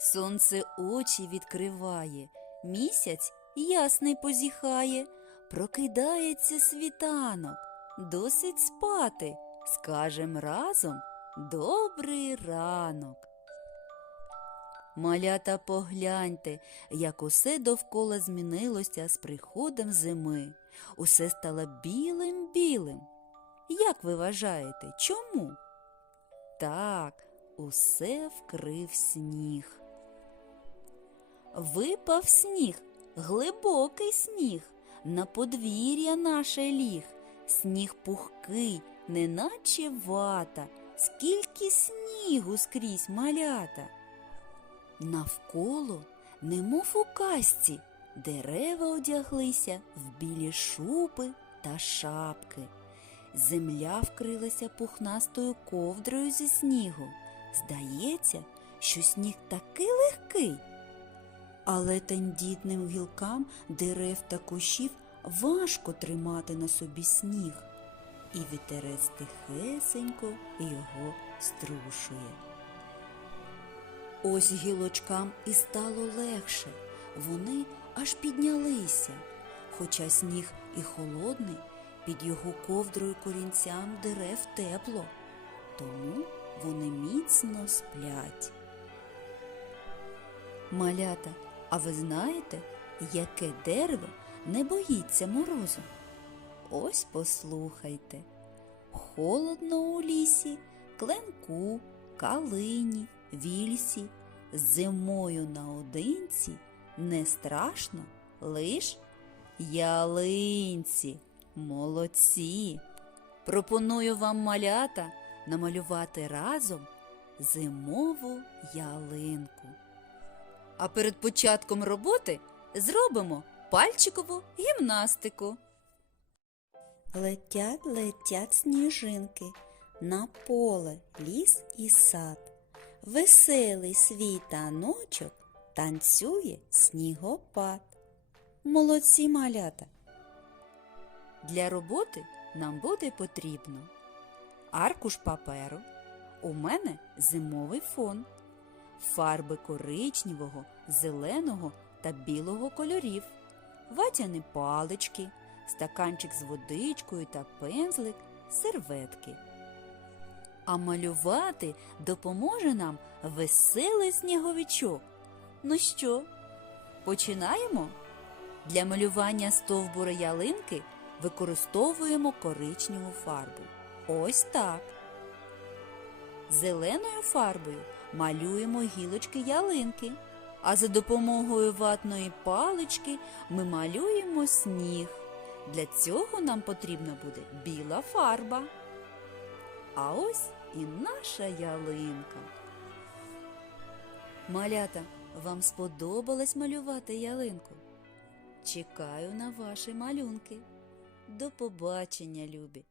Сонце очі відкриває, місяць ясний позіхає, прокидається світанок, досить спати, скажем разом добрий ранок. Малята, погляньте, як усе довкола змінилося з приходом зими. Усе стало білим-білим. Як ви вважаєте, чому? Так, усе вкрив сніг. Випав сніг, глибокий сніг, на подвір'я наше ліг. Сніг пухкий, неначе вата, скільки снігу скрізь малята. Навколо, немов у казці, дерева одяглися в білі шуби та шапки. Земля вкрилася пухнастою ковдрою зі снігу. Здається, що сніг такий легкий. Але тендітним гілкам дерев та кущів важко тримати на собі сніг, і вітерець тихесенько його струшує. Ось гілочкам і стало легше, вони аж піднялися, хоча сніг і холодний, під його ковдрою корінцям дерев тепло, тому вони міцно сплять. Малята, а ви знаєте, яке дерево не боїться морозу? Ось послухайте. Холодно у лісі, кленку, калині, вільсі, зимою наодинці не страшно, лиш ялинці. Молодці. Пропоную вам малята намалювати разом зимову ялинку. А перед початком роботи зробимо пальчикову гімнастику. Летять, летять сніжинки на поле, ліс і сад. Веселий свій таночок танцює снігопад. Молодці малята. Для роботи нам буде потрібно аркуш паперу. У мене зимовий фон, фарби коричневого, зеленого та білого кольорів, ватяні палички, стаканчик з водичкою та пензлик, серветки. А малювати допоможе нам веселий сніговичок. Ну що, починаємо? Для малювання стовбура ялинки використовуємо коричневу фарбу. Ось так. Зеленою фарбою малюємо гілочки ялинки, а за допомогою ватної палички ми малюємо сніг. Для цього нам потрібна буде біла фарба. А ось і наша ялинка. Малята, вам сподобалось малювати ялинку? Чекаю на ваші малюнки. До побачення, любі!